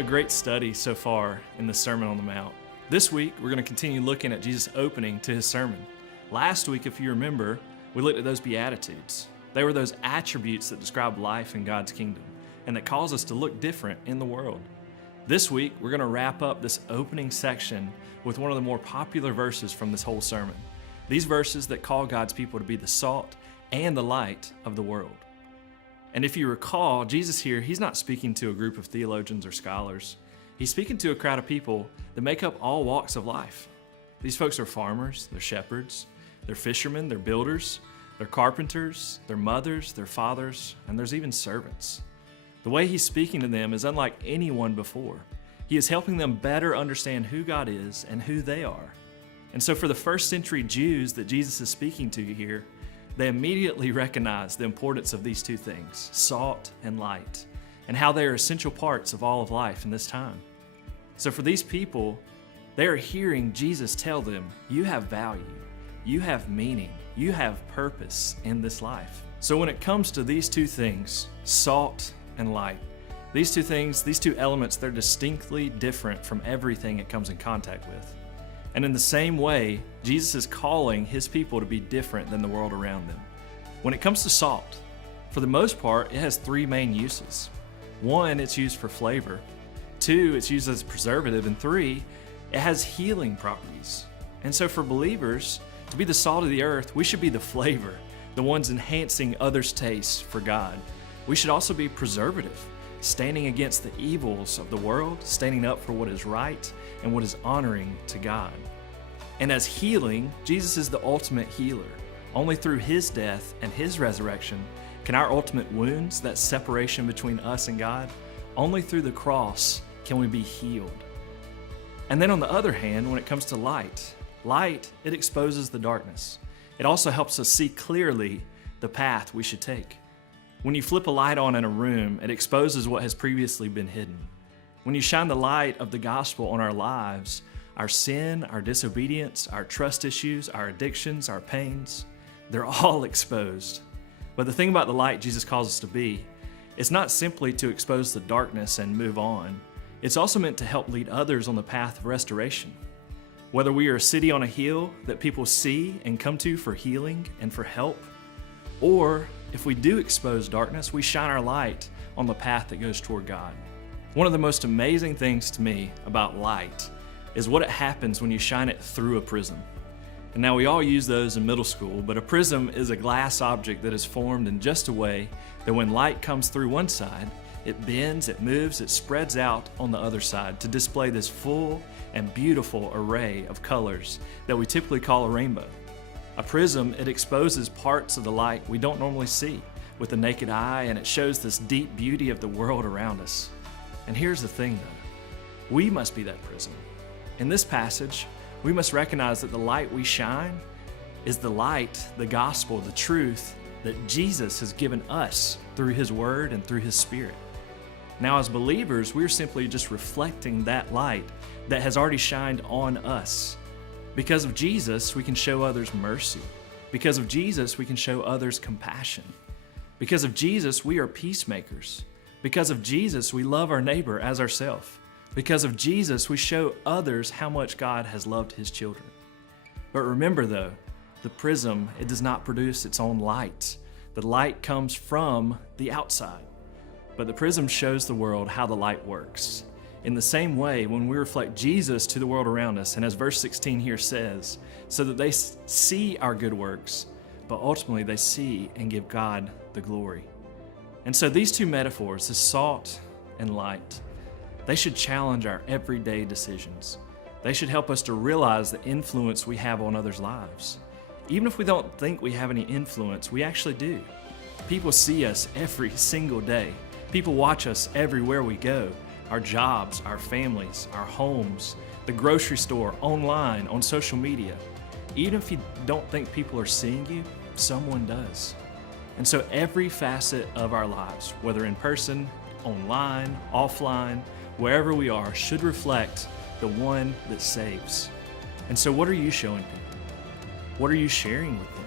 a great study so far in the Sermon on the Mount. This week, we're going to continue looking at Jesus' opening to his sermon. Last week, if you remember, we looked at those Beatitudes. They were those attributes that describe life in God's kingdom and that cause us to look different in the world. This week, we're going to wrap up this opening section with one of the more popular verses from this whole sermon. These verses that call God's people to be the salt and the light of the world. And if you recall, Jesus here, he's not speaking to a group of theologians or scholars. He's speaking to a crowd of people that make up all walks of life. These folks are farmers, they're shepherds, they're fishermen, they're builders, they're carpenters, they're mothers, they're fathers, and there's even servants. The way he's speaking to them is unlike anyone before. He is helping them better understand who God is and who they are. And so for the first century Jews that Jesus is speaking to here, they immediately recognize the importance of these two things, salt and light, and how they are essential parts of all of life in this time. So for these people, they are hearing Jesus tell them, you have value, you have meaning, you have purpose in this life. So when it comes to these two things, salt and light, these two things, these two elements, they're distinctly different from everything it comes in contact with. And in the same way, Jesus is calling his people to be different than the world around them. When it comes to salt, for the most part, it has three main uses. One, it's used for flavor. Two, it's used as a preservative. And three, it has healing properties. And so for believers, to be the salt of the earth, we should be the flavor, the ones enhancing others' tastes for God. We should also be preservative, standing against the evils of the world, standing up for what is right and what is honoring to God. And as healing, Jesus is the ultimate healer. Only through his death and his resurrection can our ultimate wounds, that separation between us and God, only through the cross can we be healed. And then on the other hand, when it comes to light, it exposes the darkness. It also helps us see clearly the path we should take. When you flip a light on in a room, it exposes what has previously been hidden. When you shine the light of the gospel on our lives, our sin, our disobedience, our trust issues, our addictions, our pains, they're all exposed. But the thing about the light Jesus calls us to be, it's not simply to expose the darkness and move on. It's also meant to help lead others on the path of restoration. Whether we are a city on a hill that people see and come to for healing and for help, or if we do expose darkness, we shine our light on the path that goes toward God. One of the most amazing things to me about light is what it happens when you shine it through a prism. And now we all use those in middle school, but a prism is a glass object that is formed in just a way that when light comes through one side, it bends, it moves, it spreads out on the other side to display this full and beautiful array of colors that we typically call a rainbow. A prism, it exposes parts of the light we don't normally see with the naked eye, and it shows this deep beauty of the world around us. And here's the thing though, we must be that prism. In this passage, we must recognize that the light we shine is the light, the gospel, the truth that Jesus has given us through his word and through his spirit. Now as believers, we're simply just reflecting that light that has already shined on us. Because of Jesus, we can show others mercy. Because of Jesus, we can show others compassion. Because of Jesus, we are peacemakers. Because of Jesus, we love our neighbor as ourselves. Because of Jesus, we show others how much God has loved his children. But remember though, the prism, it does not produce its own light. The light comes from the outside. But the prism shows the world how the light works. In the same way, when we reflect Jesus to the world around us, and as verse 16 here says, so that they see our good works, but ultimately they see and give God the glory. And so these two metaphors, the salt and light, they should challenge our everyday decisions. They should help us to realize the influence we have on others' lives. Even if we don't think we have any influence, we actually do. People see us every single day. People watch us everywhere we go. Our jobs, our families, our homes, the grocery store, online, on social media. Even if you don't think people are seeing you, someone does. And so every facet of our lives, whether in person, online, offline, wherever we are, should reflect the one that saves. And so what are you showing people? What are you sharing with them?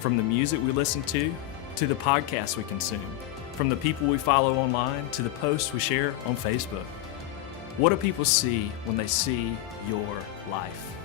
From the music we listen to the podcasts we consume, from the people we follow online to the posts we share on Facebook. What do people see when they see your life?